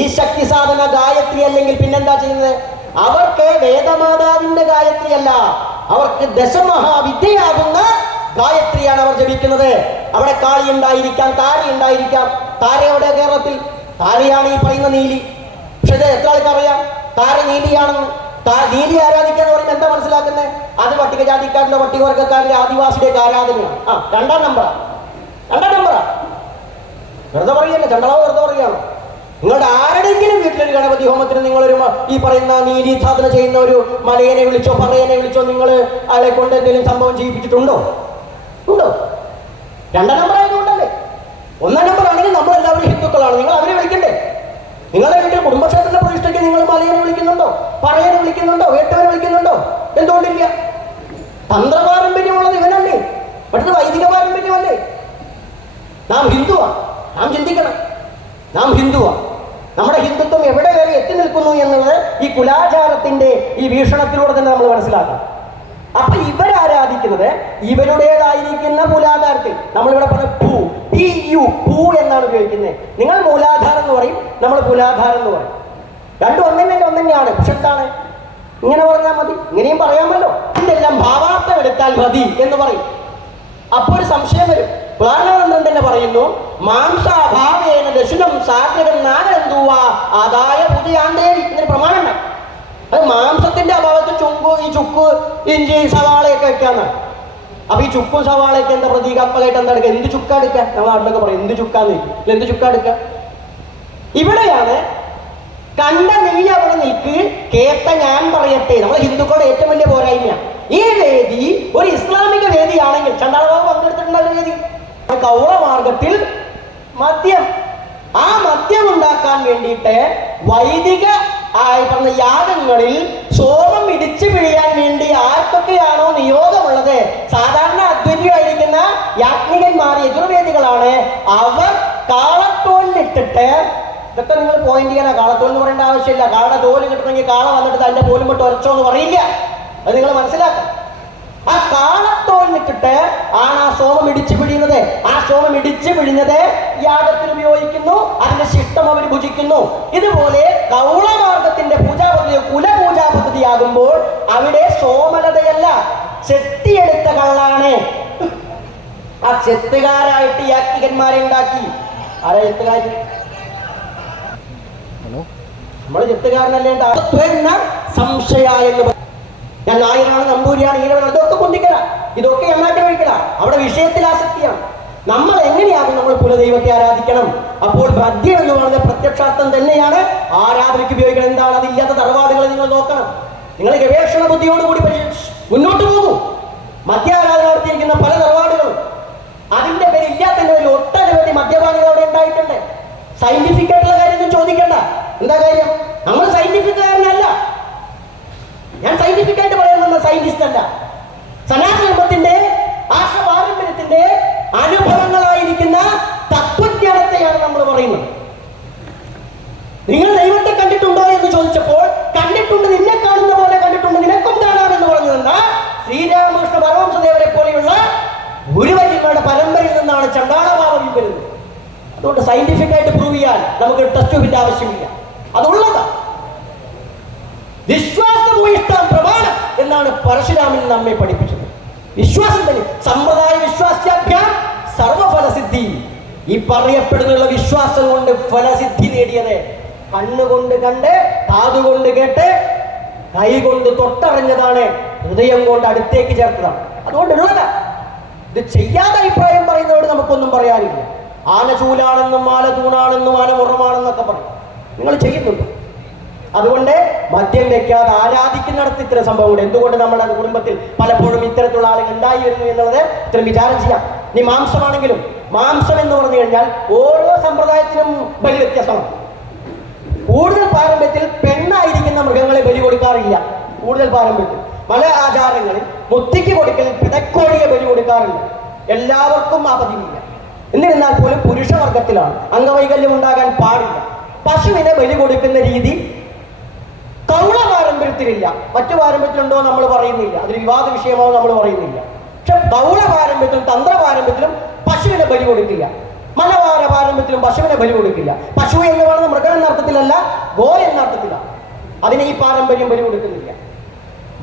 ഈ ശക്തി സാധന ഗായത്രി അല്ലെങ്കിൽ പിന്നെന്താ ചെയ്യുന്നത്? അവർക്ക് വേദമാതാവിന്റെ ഗായത്രി അല്ല അവർക്ക് ദശമഹാവിദ്യയാകുന്ന ഗായത്രിയാണ് അവർ ജപിക്കുന്നത്. അവിടെ കാളി ഉണ്ടായിരിക്കാം താര ഉണ്ടായിരിക്കാം. താര എവിടെ കേരളത്തിൽ? താരയാണ് ഈ പറയുന്ന നീലി. പക്ഷെ ഇത് എത്ര ആൾക്കറിയാം താര നീലിയാണെന്ന്. നീലി ആരാധിക്കുക എന്ന് പറയുമ്പോൾ എന്താ മനസ്സിലാക്കുന്നത് അത് പട്ടികജാതിക്കാരുടെ പട്ടികവർഗക്കാരിലെ ആദിവാസിയുടെയൊക്കെ ആരാധനയാണ്. ആ രണ്ടാം നമ്പറാ. രണ്ടാം നമ്പറാ. വെറുതെ പറയല്ല ചണ്ടളവ് വെറുതെ പറയുകയാണ്. നിങ്ങളുടെ ആരുടെങ്കിലും വീട്ടിലൊരു ഗണപതി ഹോമത്തിന് നിങ്ങളൊരു ഈ പറയുന്ന നീലി സാധന ചെയ്യുന്ന ഒരു മലയനെ വിളിച്ചോ പറയനെ വിളിച്ചോ നിങ്ങൾ അയാളെ കൊണ്ട് എന്തെങ്കിലും സംഭവം ചെയ്യിപ്പിച്ചിട്ടുണ്ടോ? ഉണ്ടോ? രണ്ടാം നമ്പർ ആയതുകൊണ്ടല്ലേ? ഒന്നാം നമ്പർ ആണെങ്കിൽ നമ്മൾ എല്ലാവരും ഹിന്ദുക്കളാണ്. നിങ്ങൾ അവരെ വിളിക്കണ്ടേ? നിങ്ങളുടെ വീട്ടിൽ കുടുംബക്ഷേത്രത്തിന്റെ പ്രതിഷ്ഠയ്ക്ക് നിങ്ങൾ മലയനെ വിളിക്കുന്നുണ്ടോ? പറയനെ വിളിക്കുന്നുണ്ടോ? വേട്ടവനെ വിളിക്കുന്നുണ്ടോ? എന്തുകൊണ്ടില്ല. തന്ത്രപാരമ്പര്യമുള്ളത് ഇവനല്ലേ. പക്ഷേ വൈദിക പാരമ്പര്യമല്ലേ. നാം ഹിന്ദുവാ. നാം ചിന്തിക്കണം. നാം ഹിന്ദുവാ. നമ്മുടെ ഹിന്ദുത്വം എവിടെ വരെ എത്തി നിൽക്കുന്നു എന്നുള്ളത് ഈ കുലാചാരത്തിന്റെ ഈ വീക്ഷണത്തിലൂടെ തന്നെ നമ്മൾ മനസ്സിലാക്കണം. അപ്പൊ ഇവരാരാധിക്കുന്നത് ഇവരുടേതായിരിക്കുന്ന മൂലാധാരത്തിൽ. നമ്മളിവിടെ പറഞ്ഞ പൂ. പി യു പൂ എന്നാണ് ഉപയോഗിക്കുന്നത്. നിങ്ങൾ മൂലാധാരം എന്ന് പറയും നമ്മൾ പുലാധാരം എന്ന് പറയും. രണ്ടും ഒന്നെന്നെ ഒന്നെന്നെയാണ്. പക്ഷെ ഇങ്ങനെ പറഞ്ഞാൽ മതി. ഇങ്ങനെയും പറയാമല്ലോ ഇതെല്ലാം ഭാവാർത്ഥം എടുത്താൽ മതി എന്ന് പറയും. അപ്പോൾ ഒരു സംശയം വരും. പുരാണാനന്ദൻ തന്നെ പറയുന്നു മാംസാഭാവേന ദശുനം സാഗരം നാരന്തുവാ ആദായ പുതിയ എന്നൊരു പ്രമാണം ഉണ്ട്. ഈ ചുക്ക് ഇഞ്ചി സവാളയൊക്കെ വെക്കാന്ന്. അപ്പൊ ഈ ചുക്കും സവാളയൊക്കെ എന്താ പ്രതീകാത്മകമായിട്ട് എന്താ എടുക്കുക? എന്ത് ചുക്ക എടുക്കുക? നമ്മൾ നാട്ടിലൊക്കെ പറയും എന്ത് ചുക്കാന്ന് ചോദിക്കും. "ഇല്ല, എന്ത് ചുക്ക എടുക്കുക? ഇവിടെയാണ് കണ്ട നീ അവിടെ നിൽക്ക് കേട്ട ഞാൻ പറയട്ടെ. നമ്മൾ ഹിന്ദുക്കളുടെ ഏറ്റവും വലിയ പോരായ്മ ഈ വേദി ഒരു ഇസ്ലാമിക വേദിയാണെങ്കിൽ ചണ്ടാളബാബു പങ്കെടുത്തിട്ടുണ്ടാവില്ല വേദി. കൗറ മാർഗത്തിൽ മദ്യം. ആ മദ്യം ഉണ്ടാക്കാൻ വേണ്ടിയിട്ട് വൈദിക ആയി പറഞ്ഞ യാഗങ്ങളിൽ സോമം ഇടിച്ചു പിഴിയാൻ വേണ്ടി ആർക്കൊക്കെയാണോ നിയോഗമുള്ളത്? സാധാരണ അദ്വൈതമായിരിക്കുന്ന യാജ്ഞികന്മാർ യജുർവേദികളാണ്. അവർ കാളത്തോലിട്ടിട്ട് ഇതൊക്കെ നിങ്ങൾ പോയിന്റ് ചെയ്യാനാ. കാളത്തോൽ എന്ന് പറയേണ്ട ആവശ്യമില്ല. കാള തോൽ കിട്ടണമെങ്കിൽ കാള വന്നിട്ട് തന്റെ പോലും വിട്ട് ഉറച്ചോ എന്ന് പറയില്ല. അത് നിങ്ങൾ മനസ്സിലാക്കണം. ആ കാളത്തോലിനിട്ടിട്ട് ആണ് ആ സോമം ഇടിച്ചു പിഴിയുന്നത്. ആ സോമം ഇടിച്ചു പിഴിഞ്ഞത് യാഗത്തിൽ ഉപയോഗിക്കുന്നു. അതിന്റെ ശിഷ്ടം അവർ ഭുജിക്കുന്നു. ഇതുപോലെ കൗളമാർഗത്തിന്റെ പൂജാ പദ്ധതി കുലപൂജാ പദ്ധതിയാകുമ്പോൾ അവിടെ സോമലതയല്ല ചെത്തിയെടുത്ത കള്ളാണ്. ആ ചെത്തുകാരായിട്ട് യാത്രികന്മാരെ ഉണ്ടാക്കി. ആരാ ചെത്തുകാരി നമ്മൾ ചെത്തുകാരനല്ലേ സംശയ എന്ന്. ഞാൻ നായരാണ് നമ്പൂരിയാണ് ഈഴവനാണ് ഇതൊക്കെ ഇതൊക്കെ എണ്ണാറ്റം കഴിക്കണ അവിടെ വിഷയത്തിൽ ആസക്തിയാണ്. നമ്മൾ എങ്ങനെയാകും നമ്മൾ കുലദൈവത്തെ ആരാധിക്കണം? അപ്പോൾ മദ്യം എന്ന് പറയുന്ന പ്രത്യക്ഷാർത്ഥം തന്നെയാണ് ആരാധനയ്ക്ക് ഉപയോഗിക്കണം. എന്താണ്? അത് ഇല്ലാത്ത തറവാടുകൾ നിങ്ങൾ നോക്കണം. നിങ്ങൾ ഗവേഷണ ബുദ്ധിയോടുകൂടി മുന്നോട്ട് പോകൂ. മദ്യാരാധന നടത്തിയിരിക്കുന്ന പല തറവാടുകളും. അതിന്റെ പേര് ഇല്ലാത്തതിന്റെ പേരിൽ ഒട്ടനവധി മദ്യപാനികൾ അവിടെ ഉണ്ടായിട്ടുണ്ട്. സയന്റിഫിക് ആയിട്ടുള്ള കാര്യമൊന്നും ചോദിക്കണ്ട. എന്താ കാര്യം? നമ്മൾ സയന്റിഫിക് കാരനല്ല. ഞാൻ സയന്റിഫിക് ആയിട്ട് പറയുന്ന സയന്റിസ്റ്റ് അല്ല. സനാതനത്തിന്റെ ആശ പാരമ്പര്യത്തിന്റെ അനുഭവങ്ങളായിരിക്കുന്ന തത്വജ്ഞാനത്തെയാണ് നമ്മൾ പറയുന്നത്. നിങ്ങൾ ദൈവത്തെ കണ്ടിട്ടുണ്ടോ എന്ന് ചോദിച്ചപ്പോൾ കണ്ടിട്ടുണ്ട് നിന്നെ കാണുന്ന പോലെ കണ്ടിട്ടുണ്ട് നിനക്കും കാണാമെന്ന് പറഞ്ഞു നിന്ന ശ്രീരാമകൃഷ്ണ പരമംസദേവരെ പോലെയുള്ള ഗുരുവര്യന്മാരുടെ പരമ്പരയിൽ നിന്നാണ് ചണ്ടാളഭാവം വരുന്നത്. അതുകൊണ്ട് സയന്റിഫിക് ആയിട്ട് പ്രൂവ് ചെയ്യാൻ നമുക്ക് ടെസ്റ്റ് ട്യൂബിന്റെ ആവശ്യമില്ല. അതുള്ളതാ. വിശ്വാസഭൂയിഷ്ടം പ്രമാണം. എന്നാണ് പരശുരാമൻ നമ്മെ പഠിപ്പിച്ചത്. വിശ്വാസം തന്നെ. സമ്പ്രദായ വിശ്വാസ്യാഭ്യാം സർവഫലസിദ്ധി. ഈ പറയപ്പെടുന്നുള്ള വിശ്വാസം കൊണ്ട് ഫലസിദ്ധി നേടിയത് കണ്ണുകൊണ്ട് കണ്ട് കാതുകൊണ്ട് കേട്ട് കൈ കൊണ്ട് തൊട്ടറിഞ്ഞതാണ് ഹൃദയം കൊണ്ട് അടുത്തേക്ക് ചേർത്തതാണ്. അതുകൊണ്ടുള്ളതാ. ഇത് ചെയ്യാതെ അഭിപ്രായം പറയുന്നവരോട് നമുക്കൊന്നും പറയാനില്ല. ആന ചൂലാണെന്നും ആന തൂണാണെന്നും ആന മുറമാണെന്നൊക്കെ പറയും. നിങ്ങൾ ചെയ്യുന്നുണ്ടോ. അതുകൊണ്ട് മദ്യം വെക്കാതെ ആരാധിക്കുന്നിടത്ത് ഇത്തരം കൂടെ എന്തുകൊണ്ട് നമ്മുടെ കുടുംബത്തിൽ പലപ്പോഴും ഇത്തരത്തിലുള്ള ആളുകൾ ഉണ്ടായി വരുന്നു എന്നുള്ളത് ഇത്തരം വിചാരം ചെയ്യാം. ഇനി മാംസമാണെങ്കിലും മാംസം എന്ന് പറഞ്ഞു കഴിഞ്ഞാൽ ഓരോ സമ്പ്രദായത്തിനും ബലി വ്യത്യാസമാണ്. കൂടുതൽ പാരമ്പര്യത്തിൽ പെണ്ണായിരിക്കുന്ന മൃഗങ്ങളെ ബലി കൊടുക്കാറില്ല. കൂടുതൽ പാരമ്പര്യത്തിൽ. പല ആചാരങ്ങളിൽ മുത്തിക്ക് കൊടുക്കൽ പിതക്കോഴിയെ ബലി കൊടുക്കാറില്ല. എല്ലാവർക്കും ആ എന്നിരുന്നാൽ പോലും പുരുഷവർഗത്തിലാണ്. അംഗവൈകല്യം ഉണ്ടാകാൻ പാടില്ല. പശുവിനെ ബലി കൊടുക്കുന്ന രീതി കൗള പാരമ്പര്യത്തിലില്ല. മറ്റു പാരമ്പര്യത്തിലുണ്ടോ നമ്മൾ പറയുന്നില്ല. അതൊരു വിവാദ വിഷയമാണോ നമ്മൾ പറയുന്നില്ല. പക്ഷെ കൗള പാരമ്പര്യത്തിലും തന്ത്ര പാരമ്പര്യത്തിലും പശുവിനെ ബലി കൊടുക്കില്ല. മലവാര പാരമ്പര്യത്തിലും പശുവിനെ ബലി കൊടുക്കില്ല. പശു എന്ന് പറയുന്നത് മൃഗം എന്ന അർത്ഥത്തിലല്ല ഗോ എന്ന അർത്ഥത്തിലാണ്. അതിനെ ഈ പാരമ്പര്യം ബലി കൊടുക്കുന്നില്ല.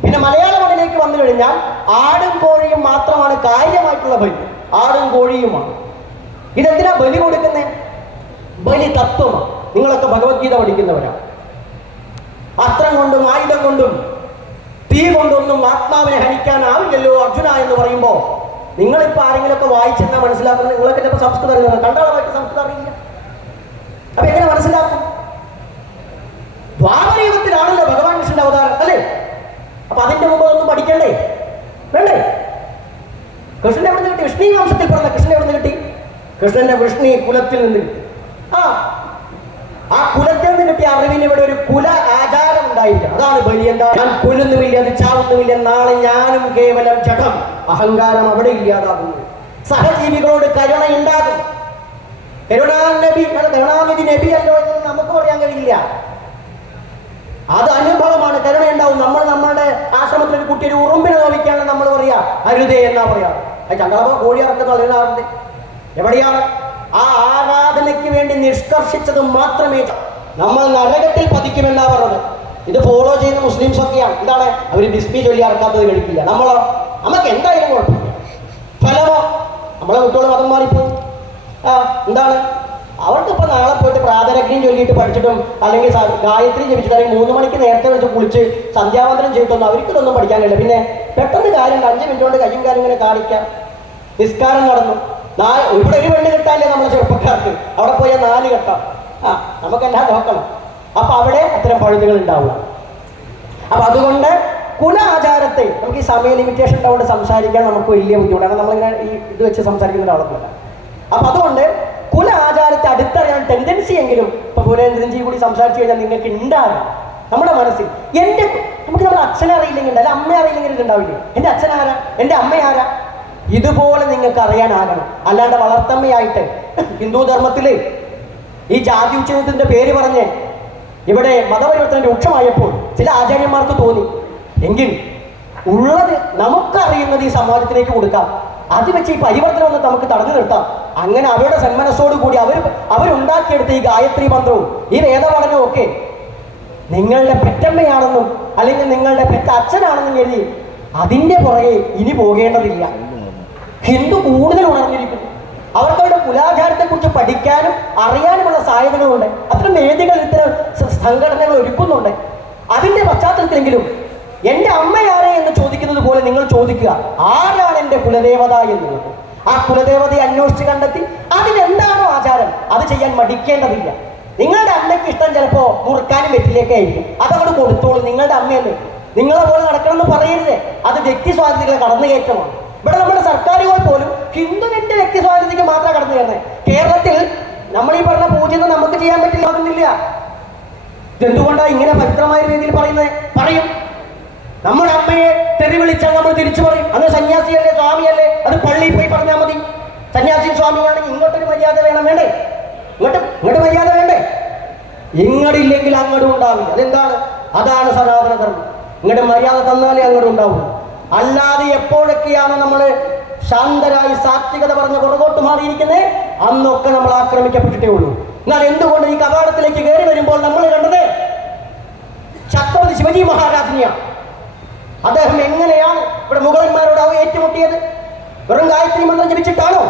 പിന്നെ മലയാള മണ്ണിലേക്ക് വന്നു കഴിഞ്ഞാൽ ആടും കോഴിയും മാത്രമാണ് കാര്യമായിട്ടുള്ള ബലി. ആടും കോഴിയുമാണ്. ഇതെന്തിനാ ബലി കൊടുക്കുന്നത് ബലി തത്വമാണ് നിങ്ങളൊക്കെ ഭഗവത്ഗീത പഠിക്കുന്നവരാണ് അസ്ത്രം കൊണ്ടും ആയുധം കൊണ്ടും തീ കൊണ്ടൊന്നും ആത്മാവിനെ ഹനിക്കാനാവില്ലല്ലോ അർജുന എന്ന് പറയുമ്പോ. നിങ്ങളിപ്പോൾ ആരെങ്കിലുമൊക്കെ വായിച്ചെന്നാ മനസ്സിലാക്കുന്നത്? നിങ്ങളൊക്കെ ചിലപ്പോൾ സംസ്കൃതം അറിയുന്നത് കണ്ടാളമായിട്ട് സംസ്കൃതം അറിയില്ല. അപ്പൊ എങ്ങനെ മനസ്സിലാക്കും? ദ്വാപരയുഗത്തിലാണല്ലോ ഭഗവാൻ കൃഷ്ണന്റെ അവതാരം അല്ലേ? അപ്പൊ അതിന്റെ മുമ്പ് ഒന്നും പഠിക്കണ്ടേ? വേണ്ടേ? കൃഷ്ണൻ എവിടെ കിട്ടി? വിഷ്ണു വംശത്തിൽ പറഞ്ഞ കൃഷ്ണൻ എവിടെ കിട്ടി? കൃഷ്ണന്റെ വിഷ്ണു കുലത്തിൽ നിന്ന്. കിട്ടി ആ ആ കുലത്തിൽ നിന്ന് കിട്ടിയ അറിവിന് ഇവിടെ ഒരു കുല ആചാരം ഉണ്ടായിരിക്കണം അതാണ് ബലി എന്താ? ഞാൻ കൊല്ലുന്നുമില്ല അത് ചാവുന്നുമില്ല നാളെ ഞാനും കേവലം ജഡം. അഹങ്കാരം അവിടെ ഇല്ലാതാകുന്നു. സഹജീവികളോട് കരുണ ഉണ്ടാകും. കരുണാനബി കരുണാനിധി നബി അല്ലോ എന്ന് നമുക്ക് പറയാൻ കഴിയില്ല. അത് അനുഭവമാണ്. കരുണ ഉണ്ടാവും. നമ്മൾ നമ്മളുടെ ആശ്രമത്തിൽ ഒരു കുട്ടി ഒരു ഉറുമ്പിനെ നോവിക്കാണ് നമ്മൾ പറയാ. അരുതേ എന്നാ പറയാ. ചന്ദ്രബാബു കോഴി ഇറക്കുന്ന അറിയാറുണ്ട് എവിടെയാണ്? ആ ആരാധനയ്ക്ക് വേണ്ടി നിഷ്കർഷിച്ചത് മാത്രമേ നമ്മൾ നരകത്തിൽ പതിക്കുമെന്നാ പറഞ്ഞത്. ഇത് ഫോളോ ചെയ്യുന്ന മുസ്ലിംസ് ഒക്കെയാണ് എന്താണ്? അവർ ബിസ്മി ചൊല്ലി ഇറക്കാത്തത് കഴിക്കില്ല നമ്മളോ നമുക്ക് എന്തായാലും കുഴപ്പമില്ല. ഫലമോ നമ്മളെ കുട്ടികൾ മതം മാറിപ്പോയി. ആ എന്താണ്? അവർക്ക് ഇപ്പൊ നാളെ പോയിട്ട് പ്രാതരഗ്നിയും ചൊല്ലിയിട്ട് പഠിച്ചിട്ടും അല്ലെങ്കിൽ ഗായത്രി ജപിച്ചിട്ട് അല്ലെങ്കിൽ മൂന്ന് മണിക്ക് നേരത്തെ വിളിച്ച് കുളിച്ച് സന്ധ്യാവന്തനം ചെയ്തിട്ടൊന്നും അവർക്ക് ഇതൊന്നും പഠിക്കാനില്ല. പിന്നെ പെട്ടെന്ന് കാര്യം അഞ്ച് മിനിറ്റ് കൊണ്ട് കയ്യും കാര്യം ഇങ്ങനെ കാണിക്കാം. നിസ്കാരം നടന്നു. നാല് ഇവിടെ ഒരു പെണ്ണ് കിട്ടാല്ലേ നമ്മളെ ചെറുപ്പക്കാർക്ക്. അവിടെ പോയാൽ നാല് കെട്ടാം ആ നമുക്കെല്ലാം നോക്കണം. അപ്പൊ അവിടെ അത്തരം പഴുതുകൾ ഉണ്ടാവുക. അപ്പൊ അതുകൊണ്ട് കുല ആചാരത്തെ നമുക്ക് ഈ സമയ ലിമിറ്റേഷൻ ഉണ്ടാവുകൊണ്ട് സംസാരിക്കാൻ നമുക്ക് വലിയ ബുദ്ധിമുട്ടാണ്. നമ്മളിങ്ങനെ ഈ ഇത് വെച്ച് സംസാരിക്കുന്ന ഒരാളൊന്നുമല്ല. അപ്പൊ അതുകൊണ്ട് കുല ആചാരത്തെ അടുത്തറിയാൻ ടെൻഡൻസി എങ്കിലും ഇപ്പൊ പുരേന്ദ്രൻജി കൂടി സംസാരിച്ചു കഴിഞ്ഞാൽ നിങ്ങൾക്ക് ഉണ്ടാകും നമ്മുടെ മനസ്സിൽ എന്റെ നമുക്ക് നമ്മുടെ അച്ഛനെ അറിയില്ലെങ്കിൽ അല്ല അമ്മ അറിയില്ലെങ്കിൽ ഇത് ഉണ്ടാവില്ലേ? എന്റെ അച്ഛൻ ആരാ? എന്റെ അമ്മ ആരാ? ഇതുപോലെ നിങ്ങൾക്ക് അറിയാനാകണം. അല്ലാണ്ട് വളർത്തമ്മയായിട്ട് ഹിന്ദു ധർമ്മത്തിൽ ഈ ജാതി ഉച്ചയത്തിന്റെ പേര് പറഞ്ഞ് ഇവിടെ മതപരിവർത്തനം രൂക്ഷമായപ്പോൾ ചില ആചാര്യന്മാർക്ക് തോന്നി. എങ്കിൽ ഉള്ളത് നമുക്കറിയുന്നത് ഈ സമാജത്തിലേക്ക് കൊടുക്കാം. അത് വെച്ച് ഈ പരിവർത്തനം ഒന്ന് നമുക്ക് തടഞ്ഞു നിർത്താം. അങ്ങനെ അവരുടെ സന്മനസ്സോടുകൂടി അവർ അവരുണ്ടാക്കിയെടുത്ത ഈ ഗായത്രി മന്ത്രവും ഈ വേദപഠനവും ഒക്കെ നിങ്ങളുടെ പെറ്റമ്മയാണെന്നും അല്ലെങ്കിൽ നിങ്ങളുടെ പെറ്റ അച്ഛനാണെന്നും കരുതി അതിന്റെ പുറകെ ഇനി പോകേണ്ടതില്ല. ഹിന്ദു കൂടുതൽ ഉണർന്നിരിക്കുന്നു. അവർക്ക് അവരുടെ കുറിച്ച് പഠിക്കാനും അറിയാനുമുള്ള സാധ്യതകളുണ്ട്. അത്തരം വേദികൾ ഇത്തരം സംഘടനകൾ ഒരുക്കുന്നുണ്ട്. അതിന്റെ പശ്ചാത്തലത്തിലെങ്കിലും എന്റെ അമ്മയാരെ എന്ന് ചോദിക്കുന്നത് പോലെ നിങ്ങൾ ചോദിക്കുക ആരാണ് എന്റെ കുലദേവത എന്നുള്ളത് ആ കുലദേവതയെ അന്വേഷിച്ച് കണ്ടെത്തി അതിനെന്താണോ ആചാരം അത് ചെയ്യാൻ മടിക്കേണ്ടതില്ല. നിങ്ങളുടെ അമ്മയ്ക്ക് ഇഷ്ടം ചിലപ്പോൾ മുറുക്കാനും വെറ്റിലേക്കായിരിക്കും അതവിടെ കൊടുത്തോളൂ നിങ്ങളുടെ അമ്മയല്ലേ നിങ്ങളെ പോലെ നടക്കണമെന്ന് പറയരുത്. അത് വ്യക്തി സ്വാതന്ത്ര്യങ്ങളെ കടന്നുകയറ്റമാണ്. ഇവിടെ നമ്മുടെ സർക്കാരുകൾ പോലും ഹിന്ദുവിന്റെ വ്യക്തി സ്വാതന്ത്ര്യക്ക് മാത്രമേ കടന്നു കയറുന്നത് കേരളത്തിൽ നമ്മൾ ഈ പറഞ്ഞ പൂജയെന്ന് നമുക്ക് ചെയ്യാൻ പറ്റില്ല ഇതെന്തുകൊണ്ടാണ് ഇങ്ങനെ പവിത്രമായ രീതിയിൽ പറയുന്നത് പറയും. നമ്മുടെ അമ്മയെ തെറി വിളിച്ചാൽ നമ്മൾ തിരിച്ചു പറയും. അത് സന്യാസിയല്ലേ സ്വാമിയല്ലേ? അത് പള്ളിയിൽ പോയി പറഞ്ഞാൽ മതി. സന്യാസി സ്വാമിയാണെങ്കിൽ ഇങ്ങോട്ടൊരു മര്യാദ വേണം വേണ്ടേ? ഇങ്ങോട്ട് ഇങ്ങോട്ട് മര്യാദ വേണ്ടേ? ഇങ്ങടില്ലെങ്കിൽ അങ്ങോട്ടും ഉണ്ടാവില്ല. അതെന്താണ്? അതാണ് സനാതന ധർമ്മം ഇങ്ങോട്ട് മര്യാദ തന്നാലേ അങ്ങോട്ടും ഉണ്ടാവും അല്ലാതെ എപ്പോഴൊക്കെയാണ് നമ്മൾ ശാന്തരായി സാത്വികത പറഞ്ഞ് പുറകോട്ട് മാറിയിരിക്കുന്നത്? അന്നൊക്കെ നമ്മൾ ആക്രമിക്കപ്പെട്ടിട്ടേ ഉള്ളൂ. എന്നാൽ എന്തുകൊണ്ട് ഈ കവാടത്തിലേക്ക് കയറി വരുമ്പോൾ നമ്മൾ കണ്ടത്? ഛത്രപതി ശിവജി മഹാരാജിനെയാണ് അദ്ദേഹം എങ്ങനെയാണ് ഇവിടെ മുഗളന്മാരോട് അവ ഏറ്റുമുട്ടിയത്? വെറും ഗായത്രി മന്ത്രം ജപിച്ചിട്ടാണോ?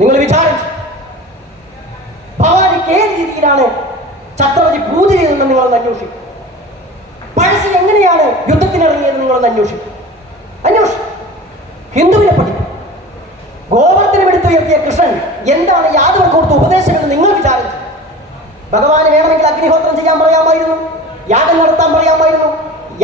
നിങ്ങൾ വിചാരിച്ചു ഭവാനിക്ക് ഏത് രീതിയിലാണ് ഛത്രപതി പൂജ ചെയ്തതെന്ന് നിങ്ങളൊന്ന് അന്വേഷിക്കും. പഴശ്ശി എങ്ങനെയാണ് യുദ്ധത്തിനിറങ്ങിയത് നിങ്ങളൊന്ന് അന്വേഷിക്കും. അന്വേഷിക്കും ഹിന്ദുവിനെ പഠിക്കും ഗോവർദ്ധനം എടുത്തുയർത്തിയ കൃഷ്ണൻ എന്താണ് യാദവർ കൊടുത്ത ഉപദേശങ്ങൾ നിങ്ങൾ വിചാരിച്ചു ഭഗവാന് വേണമെങ്കിൽ അഗ്നിഹോത്രം ചെയ്യാൻ പറയാമായിരുന്നു. യാഗം നടത്താൻ പറയാമായിരുന്നു.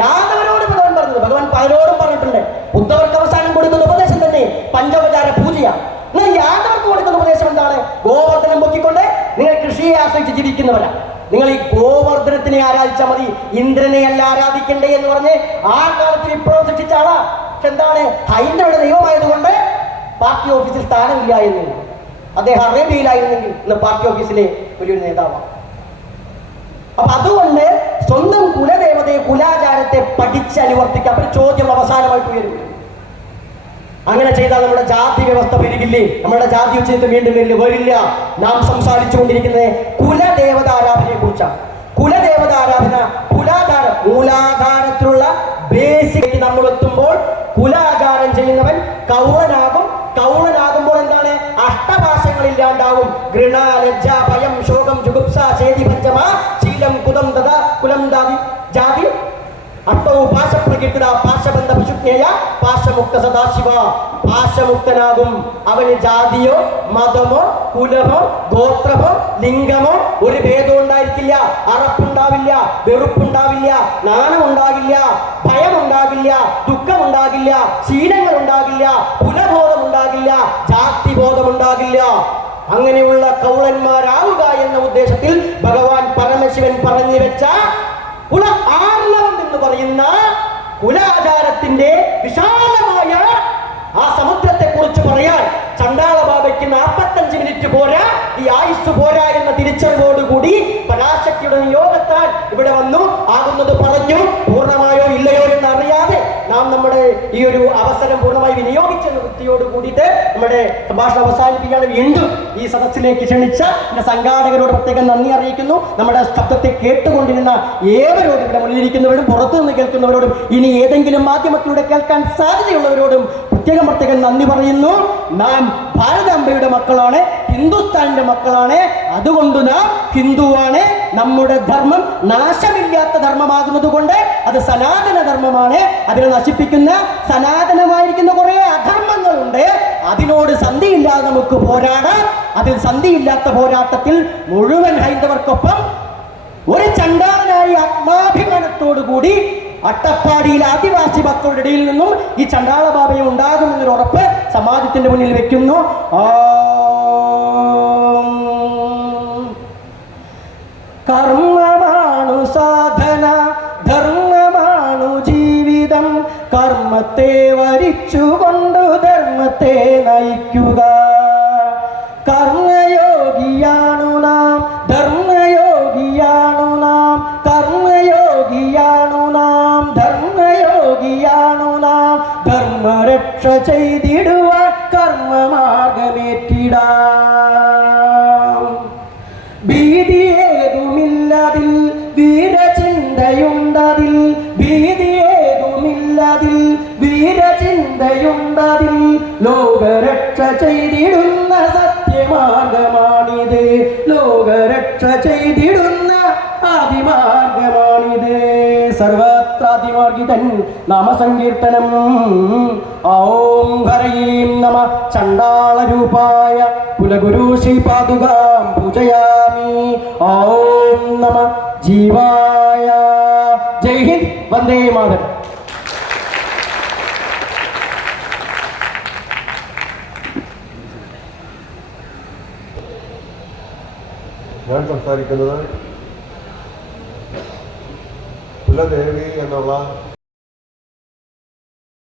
യാദവരോട് ഭഗവാൻ പറഞ്ഞത്. ഭഗവാൻ പലരോടും പറഞ്ഞിട്ടുണ്ട്. ഉദ്ധവർക്ക് അവസാനം കൊടുക്കുന്ന ഉപദേശം തന്നെ പഞ്ചോപചാര പൂജയാണ് എന്നാൽ യാദവർക്ക് കൊടുക്കുന്ന ഉപദേശം എന്താണ്? ഗോവർദ്ധനം പൊക്കിക്കൊണ്ട് നിങ്ങൾ കൃഷിയെ ആശ്രയിച്ച് ജീവിക്കുന്നവരാ. നിങ്ങൾ ഈ ഗോവർദ്ധനത്തിനെ ആരാധിച്ചാൽ മതി. ഇന്ദ്രനെ അല്ല ആരാധിക്കണ്ടേ എന്ന് പറഞ്ഞ് ആ കാലത്ത് വിപ്ലവം സൃഷ്ടിച്ച ആളാ. പക്ഷെ എന്താണ് ഹൈന്ദവയുടെ ദൈവമായതുകൊണ്ട് പാർട്ടി ഓഫീസിൽ സ്ഥാനമില്ല എന്ന് അദ്ദേഹം അറേബ്യയിലായിരുന്നെങ്കിൽ ഇന്ന് പാർട്ടി ഓഫീസിലെ വലിയൊരു നേതാവാണ്. അപ്പൊ അതുകൊണ്ട് സ്വന്തം കുലദേവതയെ കുലാചാരത്തെ പഠിച്ച് അനുവർത്തിക്കുക. അപ്പൊ ചോദ്യം അവസാനമായിട്ട് ഉയരും. അങ്ങനെ ചെയ്താൽ നമ്മുടെ ജാതി വ്യവസ്ഥ പെരുകില്ലേ? നമ്മുടെ ജാതി ഉച്ചത്തിൽ വീണ്ടും വരില്ല വരില്ല. നാം സംസാരിച്ചുകൊണ്ടിരിക്കുന്നത് കുലദേവത ആരാധനയെ കുറിച്ചാണ് കുലദേവത ആരാധന കുലാധാരം നമ്മൾ എത്തുമ്പോൾ കുലാചാരം ചെയ്യുന്നവൻ കൗളനാകും കൗളനാകുമ്പോൾ എന്താണ്? അഷ്ടഭാഷകളില്ലാണ്ടാവും ഗൃണ ലജ്ജ പാശപ്രകീർത്തിത പാശബന്ധ വിശുജ്ഞയ പാശമുക്ത സദാശിവ. പാശമുക്തനാകും. അവന് ജാതിയോ മതമോ കുലമോ ഗോത്രമോ ലിംഗമോ ഒരു ഭേദവും ഉണ്ടായിരിക്കില്ല. അറപ്പുണ്ടാവില്ല വെറുപ്പുണ്ടാവില്ല നാണമുണ്ടാകില്ല ഭയമുണ്ടാകില്ല ദുഃഖമുണ്ടാകില്ല ശീലങ്ങൾ ഉണ്ടാകില്ല കുലബോധം ഉണ്ടാകില്ല ജാതിബോധം ഉണ്ടാകില്ല അങ്ങനെയുള്ള കൗളന്മാരാവുക എന്ന ഉദ്ദേശത്തിൽ ഭഗവാൻ പരമശിവൻ പറഞ്ഞു വെച്ച കുല ആർണവം എന്ന് പറയുന്ന കുലാചാരത്തിന്റെ വിശാലമായ ആ സമുദ്രത്തെ കുറിച്ച് പറയാൻ ചണ്ടാള ബാബയ്ക്ക് നാൽപ്പത്തഞ്ച് മിനിറ്റ് പോരാ ഈ ആയുസ് പോരാ എന്ന തിരിച്ചറിവോടുകൂടി പരാശക്തിയുടെ നിയോഗത്താൽ ഇവിടെ വന്നു ആകുന്നത് പറഞ്ഞു പൂർണമായോ ഇല്ലയോ നാം നമ്മുടെ ഈ ഒരു അവസരം പൂർണമായി വിനിയോഗിച്ച വൃത്തിയോട് കൂടിയിട്ട് നമ്മുടെ സംഭാഷണം അവസാനിപ്പിക്കാൻ വീണ്ടും ഈ സദസ്സിലേക്ക് ക്ഷണിച്ച എന്റെ സംഘാടകരോട് പ്രത്യേകം നന്ദി അറിയിക്കുന്നു. നമ്മുടെ ശബ്ദത്തെ കേട്ടുകൊണ്ടിരുന്ന ഏവരോടും ഇവിടെ മുന്നിലിരിക്കുന്നവരും പുറത്തു നിന്ന് കേൾക്കുന്നവരോടും ഇനി ഏതെങ്കിലും മാധ്യമത്തിലൂടെ കേൾക്കാൻ സാധ്യതയുള്ളവരോടും പ്രത്യേകം പ്രത്യേകം നന്ദി പറയുന്നു. നാം ഭാരതാംബയുടെ മക്കളാണ് ഹിന്ദുസ്ഥാന്റെ മക്കളാണ്. അതുകൊണ്ട് നാം ഹിന്ദുവാണ്. നമ്മുടെ ധർമ്മം നാശമില്ലാത്ത ധർമ്മമാകുന്നത് കൊണ്ട് അത് സനാതന ധർമ്മമാണ്. അതിനെ നശിപ്പിക്കുന്ന സനാതനമായിരിക്കുന്ന കുറെ അധർമ്മങ്ങളുണ്ട്. അതിനോട് സന്ധിയില്ലാതെ നമുക്ക് പോരാടാം. അതിൽ സന്ധിയില്ലാത്ത പോരാട്ടത്തിൽ മുഴുവൻ ഹൈന്ദവർക്കൊപ്പം ഒരു ചണ്ടാളനായി ആത്മാഭിമാനത്തോടു കൂടി അട്ടപ്പാടിയിലെ ആദിവാസി ഭക്തരുടെ ഇടയിൽ നിന്നും ഈ ചണ്ടാള ബാബയെ ഉണ്ടാകുമെന്നൊരു ഉറപ്പ് സമാജത്തിന്റെ മുന്നിൽ വെക്കുന്നു. ഓം. കർമ്മമാണു സാധന ധർമ്മമാണു ജീവിതം. കർമ്മത്തെ വരിച്ചുകൊണ്ടു ധർമ്മത്തെ നയിക്കുക. കർമ്മയോഗിയാണു നാം ധർമ്മയോഗിയാണു നാം കർമ്മയോഗിയാണു നാം ധർമ്മയോഗിയാണു നാം. ധർമ്മരക്ഷ ചെയ്തിടുവാൻ കർമ്മമാർഗമേറ്റിടാം. വീരചിന്തയുണ്ടതിൽ ലോകരക്ഷ ചെയ്തിടുന്ന സത്യമാർഗമാണിത്. ലോകരക്ഷ ചെയ്തിടുന്ന ആദിമാർഗമാണിത് സർവത്രാതിമാർഗിതൻ നാമസങ്കീർത്തനം. ഓം ഹരയീം നമ ചണ്ടാളരൂപായ കുലഗുരു ശ്രീപാദുകാം പൂജയാമി. ഓം നമ ജീവായ. ജയ് ഹിന്ദ്. വന്ദേ മാതരം. ഞാൻ സംസാരിക്കുന്നത് കുലദേവി എന്നുള്ള